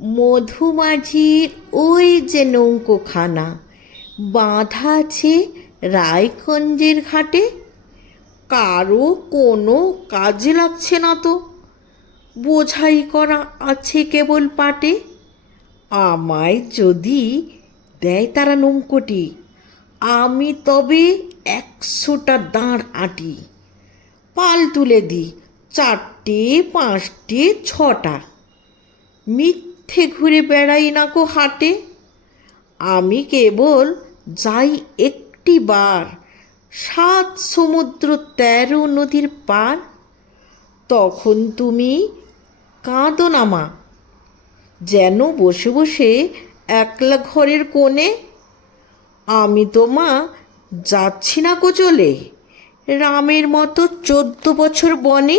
মধুমাঝির ওই যে নৌকোখানা, বাঁধা আছে রায়গঞ্জের ঘাটে। কারও কোনো কাজে লাগছে না তো। বোঝাই করা আছে কেবল পাটে। আমায় যদি দেয় তারা নৌকোটি, আমি তবে একশোটা দাঁড় আঁটি। পাল তুলে দিই চারটে, পাঁচটে, ছটা। মিথ্যে ঘুরে বেড়াই না কো হাটে। আমি কেবল যাই একটি বার, সাত সমুদ্র তেরো নদীর পার। তখন তুমি কাঁদো না মা, যেন বসে বসে একলা ঘরের কোণে। আমি তো মা যাচ্ছি না কো চলে, রামের মতো চোদ্দ বছর বনে।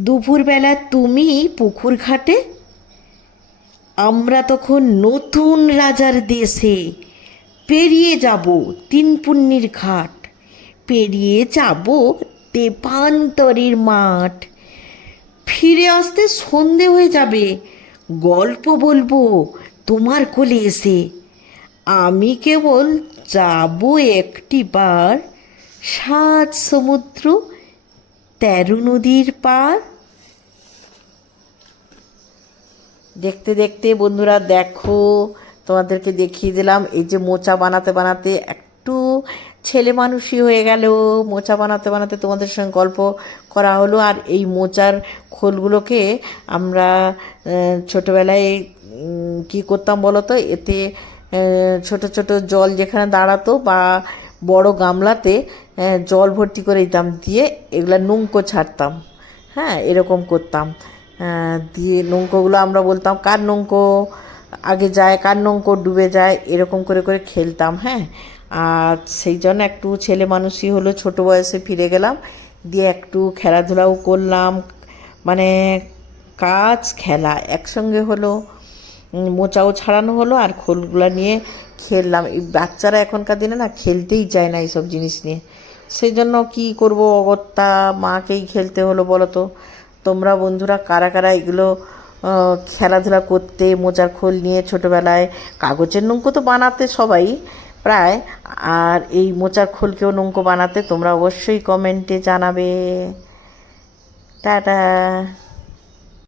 দুপুরবেলা তুমি পুকুর ঘাটে? আমরা তখন নতুন রাজার দেশে পেরিয়ে যাব তিন পুণ্যির ঘাট। পেরিয়ে যাব তেপান্তরের মাঠ। ফিরে আসতে সন্ধে হয়ে যাবে, গল্প বলব তোমার কোলে এসে। আমি কেবল যাব একটি বার সাত সমুদ্র তেরো নদীর পার। দেখতে দেখতে বন্ধুরা দেখো, তোমাদেরকে দেখিয়ে দিলাম, এই যে মোচা বানাতে বানাতে একটু ছেলে মানুষই হয়ে গেল। মোচা বানাতে বানাতে তোমাদের সঙ্গে গল্প করা হলো, আর এই মোচার খোলগুলোকে আমরা ছোটোবেলায় কি করতাম বলো তো এতে ছোট ছোট জল যেখানে দাঁড়াতো বা বড় গামলাতে জল ভর্তি করে দিতাম, দিয়ে এগুলা নৌকো ছাড়তাম। হ্যাঁ এরকম করতাম। দিয়ে নৌকোগুলো আমরা বলতাম, কার নৌকো আগে যায়, কার নৌকো ডুবে যায়, এরকম করে করে খেলতাম হ্যাঁ। আর সেই জন্য একটু ছেলে মানুষই হলো, ছোট বয়সে ফিরে গেলাম, দিয়ে একটু খেলাধুলাও করলাম। মানে কাজ, খেলা একসঙ্গে হলো। মোচাও ছাড়ানো হলো আর খোলগুলো নিয়ে খেললাম। এই বাচ্চারা এখনকার দিনে না খেলতেই চায় না এইসব জিনিস নিয়ে। সেই জন্য কী করব অগত্যা? মাকেই খেলতে হলো বলো তো তোমরা বন্ধুরা কারা কারা এগুলো খেলাধুলা করতে, মোচার খোল নিয়ে ছোটোবেলায় কাগজের নৌকো তো বানাতে সবাই প্রায়, আর এই মোচার খোলকেও নৌকো বানাতে তোমরা অবশ্যই কমেন্টে জানাবে। টাটা।